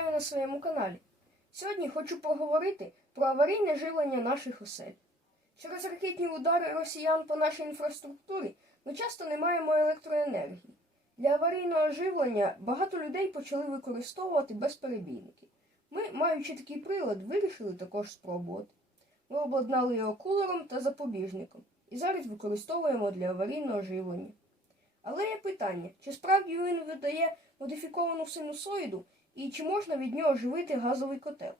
Вітаю на своєму каналі. Сьогодні хочу поговорити про аварійне живлення наших осель. Через ракетні удари росіян по нашій інфраструктурі ми часто не маємо електроенергії. Для аварійного живлення багато людей почали використовувати безперебійники. Ми, маючи такий прилад, вирішили також спробувати. Ми обладнали його кулером та запобіжником і зараз використовуємо для аварійного живлення. Але є питання, чи справді він видає модифіковану синусоїду і чи можна від нього живити газовий котел?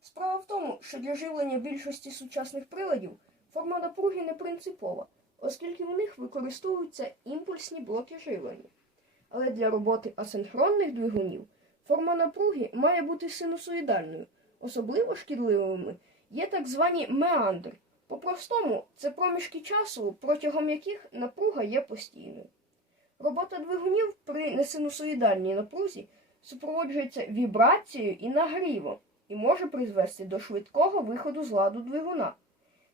Справа в тому, що для живлення більшості сучасних приладів форма напруги не принципова, оскільки в них використовуються імпульсні блоки живлення. Але для роботи асинхронних двигунів форма напруги має бути синусоїдальною. Особливо шкідливими є так звані меандри. По-простому, це проміжки часу, протягом яких напруга є постійною. Робота двигунів при несинусоїдальній напрузі супроводжується вібрацією і нагрівом і може призвести до швидкого виходу з ладу двигуна.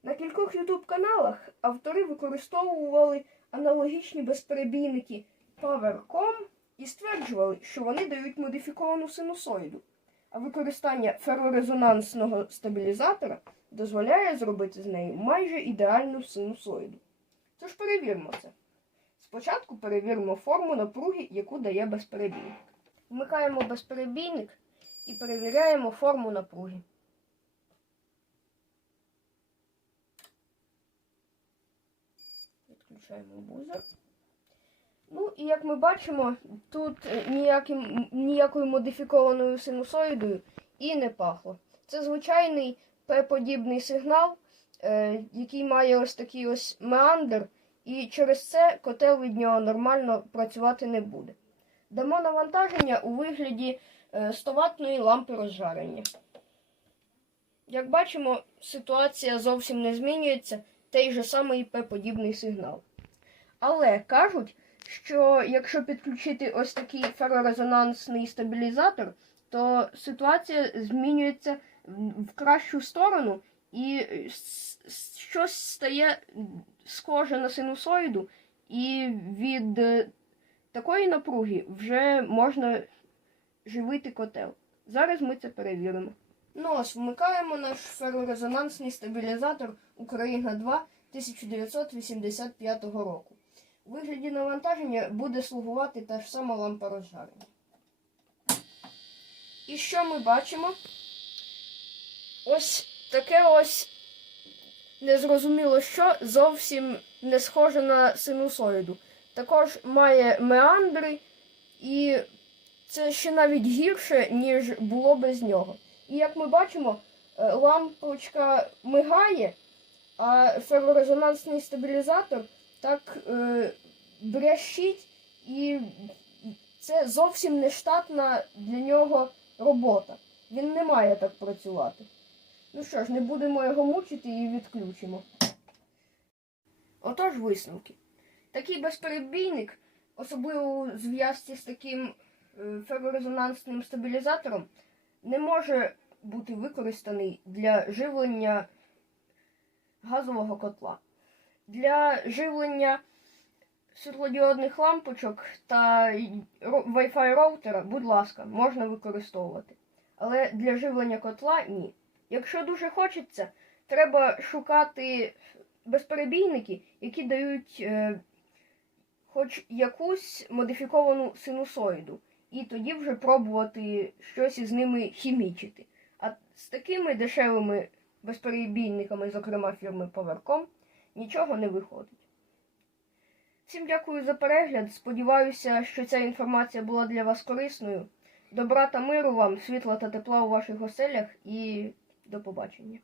На кількох YouTube каналах автори використовували аналогічні безперебійники PowerCom і стверджували, що вони дають модифіковану синусоїду, а використання ферорезонансного стабілізатора дозволяє зробити з неї майже ідеальну синусоїду. Тож перевірмо це. Спочатку перевіримо форму напруги, яку дає безперебійник. Вмикаємо безперебійник і перевіряємо форму напруги. Відключаємо бузер. Ну і як ми бачимо, тут е, ніяким, ніякою модифікованою синусоїдою і не пахло. Це звичайний П-подібний сигнал, е, який має ось такий ось меандр, і через це котел від нього нормально працювати не буде. Дамо навантаження у вигляді 100 ваттної лампи розжарення. Як бачимо, ситуація зовсім не змінюється, той же самий П-подібний сигнал. Але кажуть, що якщо підключити ось такий ферорезонансний стабілізатор, то ситуація змінюється в кращу сторону і с- щось стає схоже на синусоїду, і від е, такої напруги вже можна живити котел. Зараз ми це перевіримо. Ну ось вмикаємо наш ферорезонансний стабілізатор Україна 2 1985 року. У вигляді навантаження буде слугувати та ж сама лампа розжарення. І що ми бачимо? Ось таке ось незрозуміло що зовсім не схоже на синусоїду. Також має меандри, і це ще навіть гірше, ніж було без нього. І як ми бачимо, е, лампочка мигає, а ферорезонансний стабілізатор так е, брящить, і це зовсім не штатна для нього робота. Він не має так працювати. Ну що ж, не будемо його мучити і відключимо. Отож висновки. Такий безперебійник, особливо у зв'язці з таким е, ферорезонансним стабілізатором, не може бути використаний для живлення газового котла. Для живлення світлодіодних лампочок та Wi-Fi роутера, будь ласка, можна використовувати. Але для живлення котла ні. Якщо дуже хочеться, треба шукати безперебійники, які дають е, хоч якусь модифіковану синусоїду, і тоді вже пробувати щось із ними хімічити. А з такими дешевими безперебійниками, зокрема фірми Powercom, нічого не виходить. Всім дякую за перегляд. Сподіваюся, що ця інформація була для вас корисною. Добра та миру вам, світла та тепла у ваших оселях і до побачення.